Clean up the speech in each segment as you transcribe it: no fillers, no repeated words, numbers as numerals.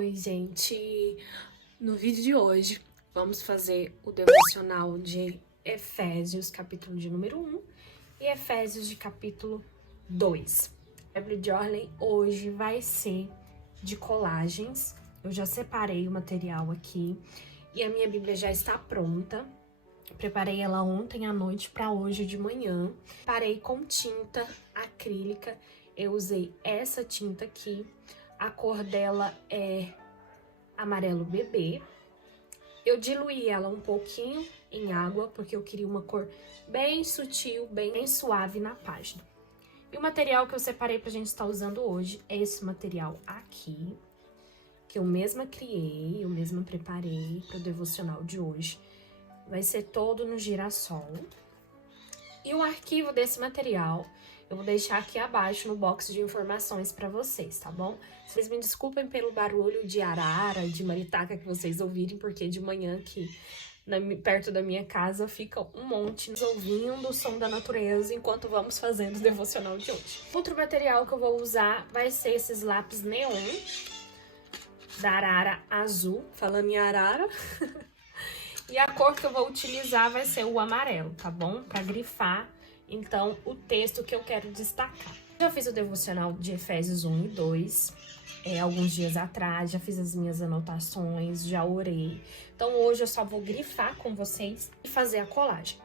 Oi, gente! No vídeo de hoje, vamos fazer o devocional de Efésios, capítulo de número 1, e Efésios de capítulo 2. A Bíblia de ordem hoje vai ser de colagens. Eu já separei o material aqui e a minha Bíblia já está pronta. Preparei ela ontem à noite para hoje de manhã. Parei com tinta acrílica. Eu usei essa tinta aqui. A cor dela é amarelo bebê. Eu diluí ela um pouquinho em água, porque eu queria uma cor bem sutil, bem suave na página. E o material que eu separei pra gente estar usando hoje é esse material aqui, que eu mesma criei, eu mesma preparei pro devocional de hoje. Vai ser todo no girassol. E o arquivo desse material eu vou deixar aqui abaixo no box de informações para vocês, tá bom? Vocês me desculpem pelo barulho de arara, de maritaca que vocês ouvirem, porque de manhã aqui perto da minha casa fica um monte nos ouvindo o som da natureza enquanto vamos fazendo o devocional de hoje. Outro material que eu vou usar vai ser esses lápis neon da Arara Azul, falando em arara. E a cor que eu vou utilizar vai ser o amarelo, tá bom? Para grifar, então, o texto que eu quero destacar. Já fiz o devocional de Efésios 1 e 2, alguns dias atrás, já fiz as minhas anotações, já orei. Então, hoje eu só vou grifar com vocês e fazer a colagem.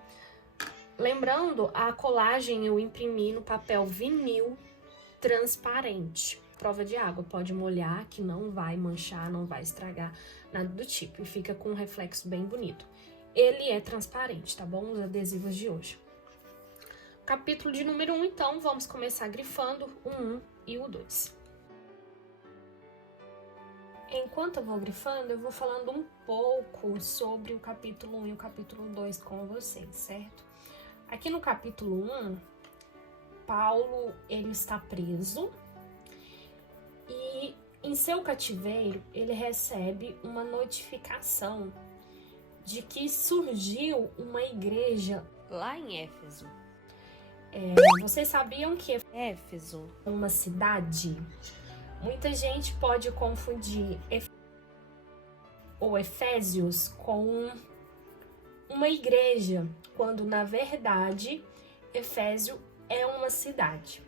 Lembrando, a colagem eu imprimi no papel vinil transparente. Prova de água, pode molhar, que não vai manchar, não vai estragar, nada do tipo. E fica com um reflexo bem bonito. Ele é transparente, tá bom? Os adesivos de hoje. Capítulo de número 1, então, vamos começar grifando o 1 e o 2. Enquanto eu vou grifando, eu vou falando um pouco sobre o capítulo 1 e o capítulo 2 com vocês, certo? Aqui no capítulo 1, Paulo, ele está preso. E em seu cativeiro, ele recebe uma notificação de que surgiu uma igreja lá em Éfeso. Vocês sabiam que Éfeso é uma cidade? Muita gente pode confundir Efésios com uma igreja, quando na verdade Efésio é uma cidade.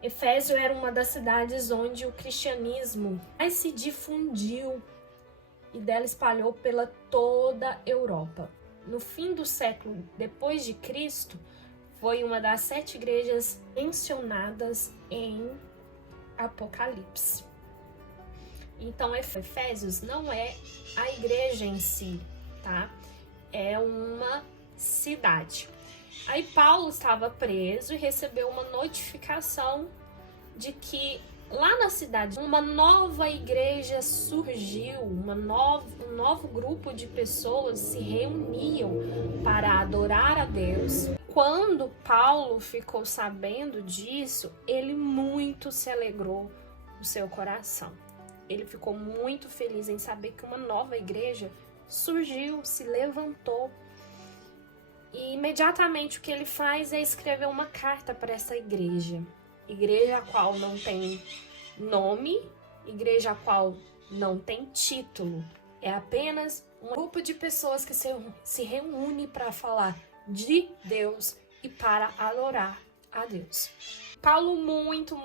Efésio era uma das cidades onde o cristianismo mais se difundiu e dela espalhou pela toda a Europa. No fim do século depois de Cristo, foi uma das 7 igrejas mencionadas em Apocalipse. Então, Efésios não é a igreja em si, tá? É uma cidade. Aí Paulo estava preso e recebeu uma notificação de que lá na cidade uma nova igreja surgiu, um novo grupo de pessoas se reuniam para adorar a Deus. Quando Paulo ficou sabendo disso, ele muito se alegrou no seu coração. Ele ficou muito feliz em saber que uma nova igreja surgiu, se levantou. E imediatamente o que ele faz é escrever uma carta para essa igreja. Igreja a qual não tem nome, igreja a qual não tem título. É apenas um grupo de pessoas que se reúne para falar de Deus e para adorar a Deus. Paulo muito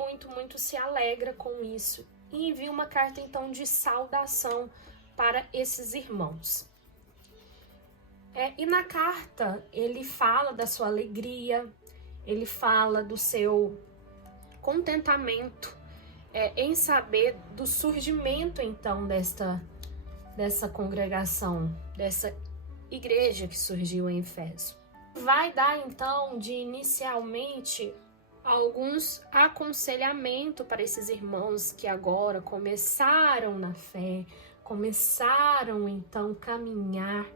se alegra com isso e envia uma carta então de saudação para esses irmãos. E na carta ele fala da sua alegria, ele fala do seu contentamento em saber do surgimento então dessa congregação, dessa igreja que surgiu em Éfeso. Vai dar então de inicialmente alguns aconselhamentos para esses irmãos que agora começaram na fé, começaram então a caminhar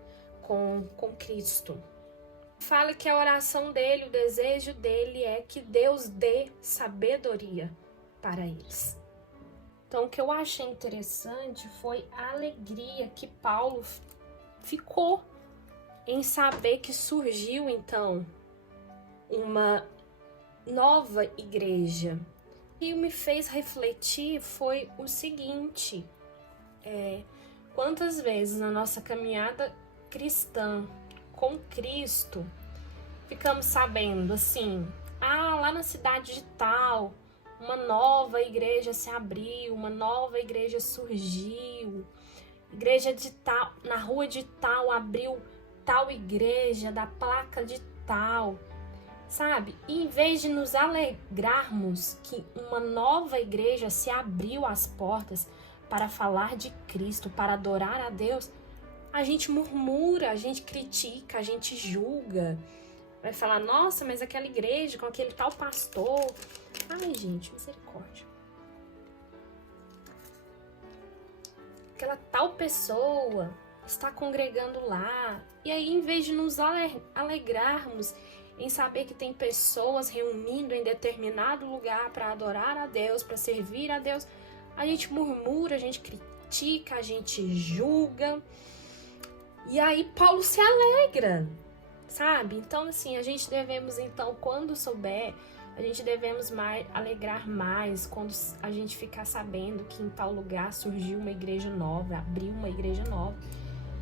com Cristo. Fala que a oração dele, o desejo dele é que Deus dê sabedoria para eles. Então, o que eu achei interessante foi a alegria que Paulo ficou em saber que surgiu, então, uma nova igreja E me fez refletir foi o seguinte: quantas vezes na nossa caminhada cristã com Cristo ficamos sabendo assim, lá na cidade de tal, uma nova igreja se abriu, uma nova igreja surgiu, igreja de tal, na rua de tal abriu tal igreja, da placa de tal, sabe? E em vez de nos alegrarmos que uma nova igreja se abriu as portas para falar de Cristo, para adorar a Deus, a gente murmura, a gente critica, a gente julga. Vai falar, nossa, mas aquela igreja com aquele tal pastor. Ai, gente, misericórdia. Aquela tal pessoa está congregando lá. E aí, em vez de nos alegrarmos em saber que tem pessoas reunindo em determinado lugar para adorar a Deus, para servir a Deus, a gente murmura, a gente critica, a gente julga. E aí Paulo se alegra, sabe? Então, assim, a gente devemos, então, quando souber, a gente devemos alegrar mais quando a gente ficar sabendo que em tal lugar surgiu uma igreja nova, abriu uma igreja nova.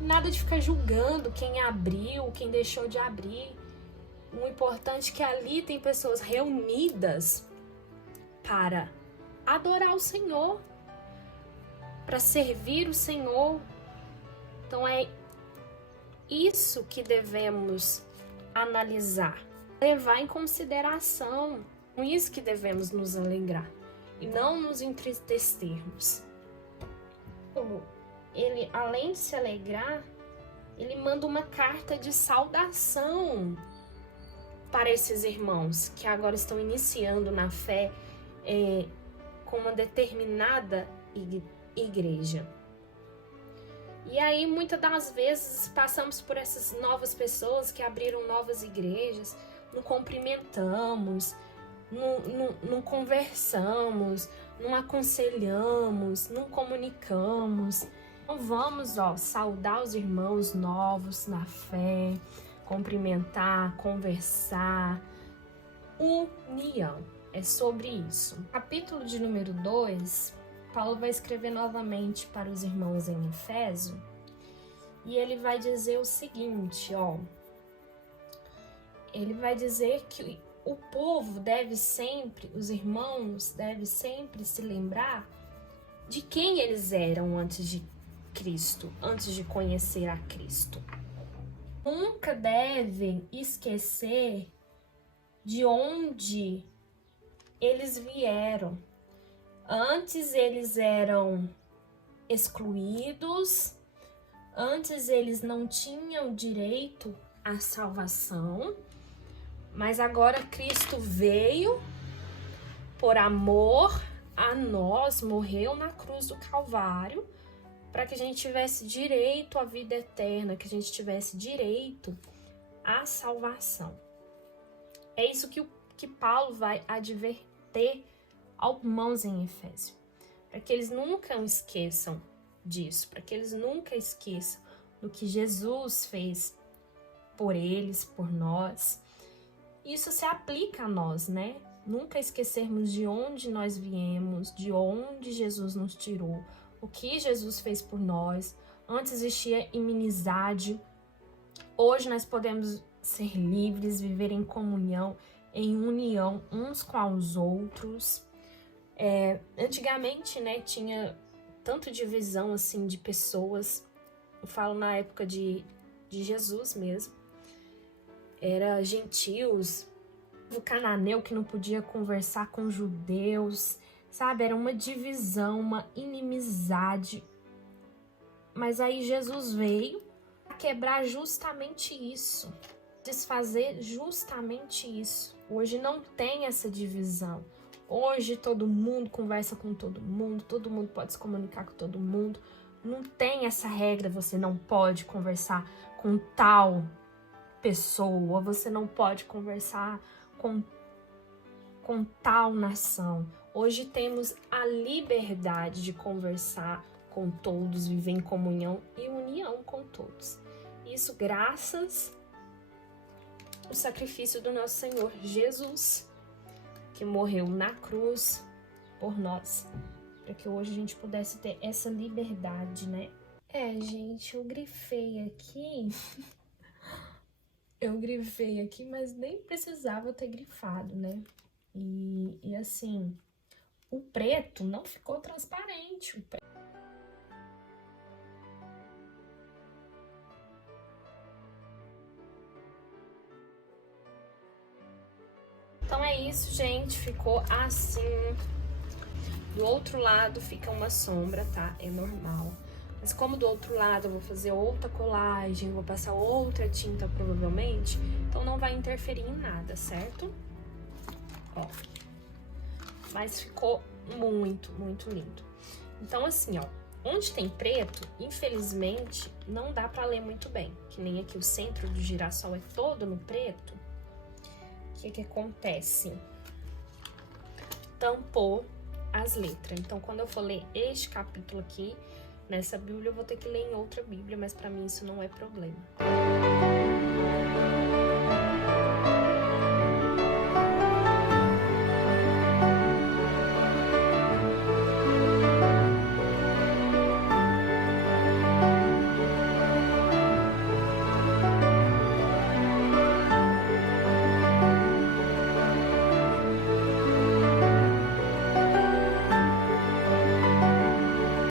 Nada de ficar julgando quem abriu, quem deixou de abrir. O importante é que ali tem pessoas reunidas para adorar o Senhor, para servir o Senhor. Então é isso que devemos analisar, levar em consideração. Com isso que devemos nos alegrar e não nos entristecermos. Ele, além de se alegrar, ele manda uma carta de saudação para esses irmãos que agora estão iniciando na fé com uma determinada igreja. E aí, muitas das vezes, passamos por essas novas pessoas que abriram novas igrejas, não cumprimentamos, não conversamos, não aconselhamos, não comunicamos. Então vamos, saudar os irmãos novos na fé, cumprimentar, conversar. União, é sobre isso. Capítulo de número 2, Paulo vai escrever novamente para os irmãos em Éfeso, e ele vai dizer o seguinte, ele vai dizer que o povo deve sempre, os irmãos devem sempre se lembrar de quem eles eram antes de Cristo, antes de conhecer a Cristo. Nunca devem esquecer de onde eles vieram. Antes eles eram excluídos, antes eles não tinham direito à salvação, mas agora Cristo veio por amor a nós, morreu na cruz do Calvário, para que a gente tivesse direito à vida eterna, que a gente tivesse direito à salvação. É isso que Paulo vai adverter aos irmãos em Éfeso, para que eles nunca esqueçam disso, para que eles nunca esqueçam do que Jesus fez por eles, por nós. Isso se aplica a nós, né? Nunca esquecermos de onde nós viemos, de onde Jesus nos tirou, o que Jesus fez por nós. Antes existia inimizade, hoje nós podemos ser livres, viver em comunhão, em união uns com os outros. Antigamente, né, tinha tanto divisão assim de pessoas. Eu falo na época de Jesus mesmo. Era gentios, o cananeu que não podia conversar com judeus, sabe? Era uma divisão, uma inimizade. Mas aí Jesus veio para quebrar justamente isso, desfazer justamente isso. Hoje não tem essa divisão. Hoje todo mundo conversa com todo mundo pode se comunicar com todo mundo. Não tem essa regra, você não pode conversar com tal pessoa, você não pode conversar com tal nação. Hoje temos a liberdade de conversar com todos, viver em comunhão e união com todos. Isso graças ao sacrifício do nosso Senhor Jesus, que morreu na cruz por nós, para que hoje a gente pudesse ter essa liberdade, né? Gente, eu grifei aqui, mas nem precisava ter grifado, né? E assim, o preto não ficou transparente. Então é isso, gente, ficou assim. Do outro lado fica uma sombra, tá? É normal. Mas como do outro lado eu vou fazer outra colagem, vou passar outra tinta provavelmente, então não vai interferir em nada, certo? Ó. Mas ficou muito, muito lindo. Então assim, ó, onde tem preto, infelizmente, não dá pra ler muito bem. Que nem aqui o centro do girassol é todo no preto. O que que acontece? Tampou as letras. Então, quando eu for ler este capítulo aqui, nessa Bíblia, eu vou ter que ler em outra Bíblia, mas pra mim isso não é problema.